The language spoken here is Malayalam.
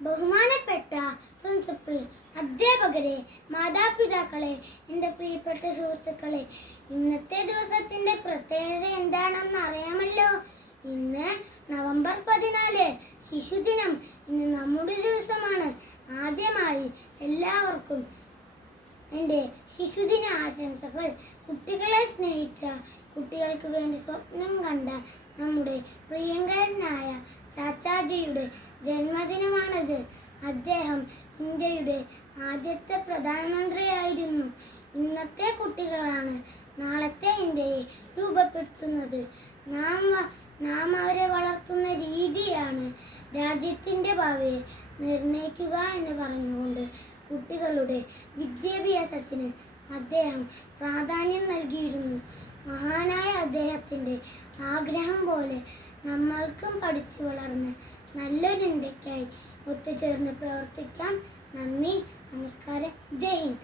ബഹുമാനപ്പെട്ട പ്രിൻസിപ്പൽ, അധ്യാപകരെ, മാതാപിതാക്കളെ, എൻ്റെ പ്രിയപ്പെട്ട സുഹൃത്തുക്കളെ, ഇന്നത്തെ ദിവസത്തിൻ്റെ പ്രത്യേകത എന്താണെന്ന് അറിയാമല്ലോ. ഇന്ന് നവംബർ 14 ശിശുദിനം. ഇന്ന് നമ്മുടെ ദിവസമാണ്. ആദ്യമായി എല്ലാവർക്കും എൻ്റെ ശിശുദിന ആശംസകൾ. കുട്ടികളെ സ്നേഹിച്ച, കുട്ടികൾക്ക് വേണ്ടി സ്വപ്നം കണ്ട നമ്മുടെ പ്രിയങ്കരനായ ചാച്ചാജിയുടെ ജന്മദിനമാണിത്. അദ്ദേഹം ഇന്ത്യയുടെ ആദ്യത്തെ പ്രധാനമന്ത്രിയായിരുന്നു. ഇന്നത്തെ കുട്ടികളാണ് നാളത്തെ ഇന്ത്യയെ രൂപപ്പെടുത്തുന്നത്. നാം അവരെ വളർത്തുന്ന രീതിയാണ് രാജ്യത്തിൻ്റെ ഭാവിയെ നിർണ്ണയിക്കുക എന്ന് പറഞ്ഞുകൊണ്ട് കുട്ടികളുടെ വിദ്യാഭ്യാസത്തിന് അദ്ദേഹം പ്രാധാന്യം നൽകിയിരുന്നു. മഹാനായ അദ്ദേഹത്തിൻ്റെ ആഗ്രഹം പോലെ നമ്മൾക്കും പഠിച്ചു വളർന്ന് നല്ലൊരു ഇന്ത്യക്കായി ഒത്തുചേർന്ന് പ്രവർത്തിക്കാം. നന്ദി, നമസ്കാരം, ജയ് ഹിന്ദ്.